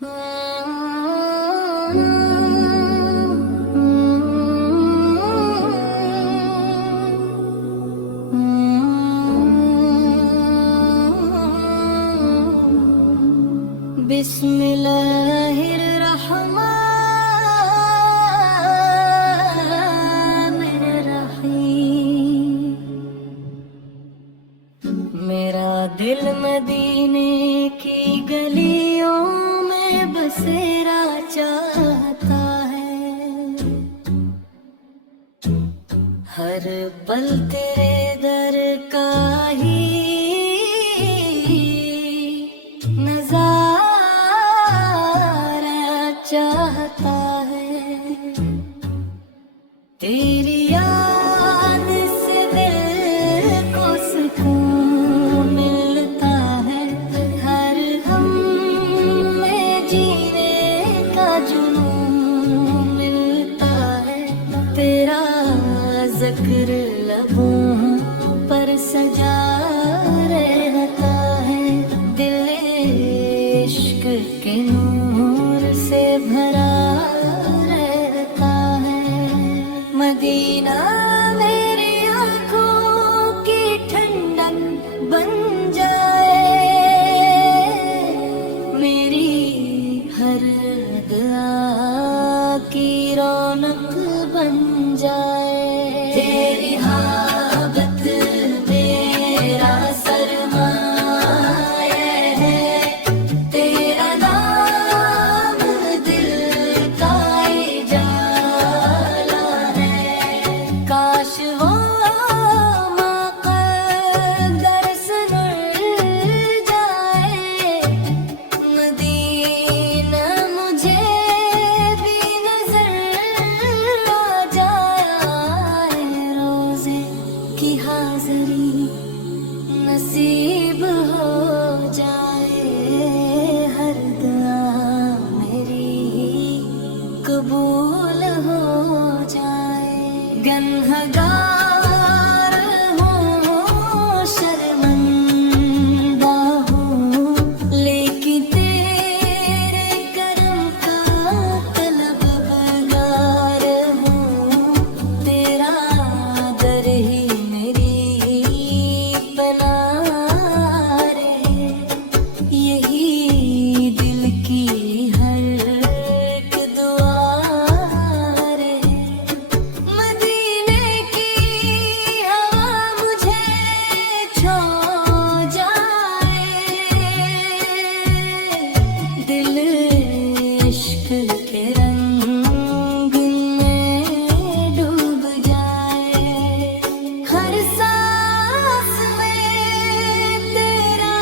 बिस्मिल्लाहिर्रहमानिर्रहीम। मेरा दिल मदीने की गलियों में बसेरा चाहता है। हर पल तेरे दर का ही नजारा चाहता है। तेरी याद से दिल को सुकून मिलता है। हर गम में जीने का जुनून मिलता है। तेरा ज़िक्र लबों पर सजा रहता है। दिल इश्क के नूर से भरा रहता है। मदीना मेरी आँखों की ठंडक बन जाए। मेरी हर दुआ की रौनक बन जाए। तेरी मोहब्बत मेरा सरमाया है। तेरा नाम दिल का उजाला है। काश वो मुक़द्दर सुलझ जाए। मदीना मुझे भी नजर आ जाए। रोज़े की हाज़री नसीब हो जाए। हर दुआ मेरी कबूल हो जाए। गनहगार हूँ, शर्मिंदा हूँ, लेकिन तेरे करम का तलबगार हूँ। तेरा दर ही मेरी पनाह है। यही दिल की हर एक दुआ है। मदीने की हवा मुझे छू जाए। दिल इश्क के रंग में डूब जाए। हर सांस में तेरा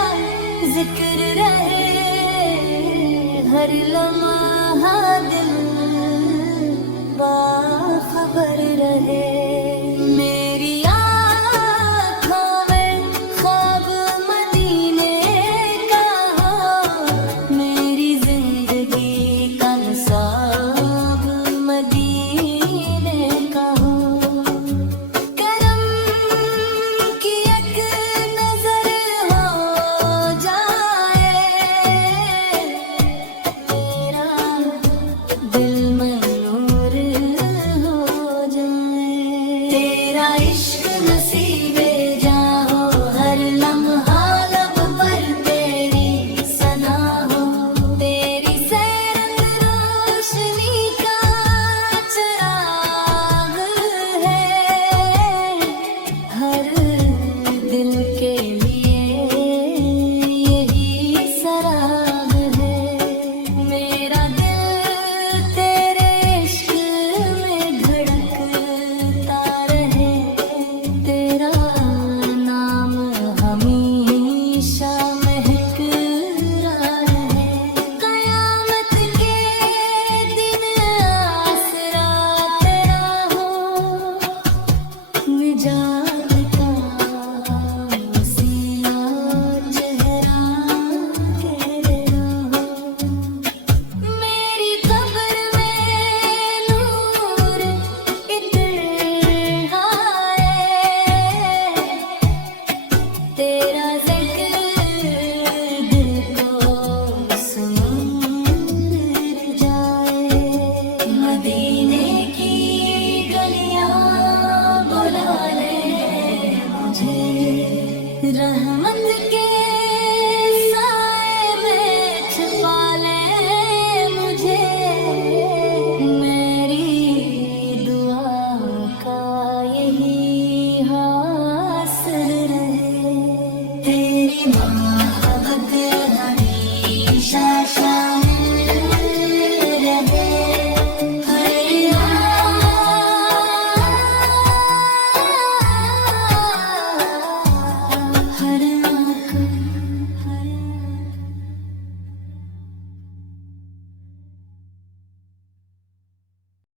जिक्र रहे। हर लम्हा दिल बाखबर रहे।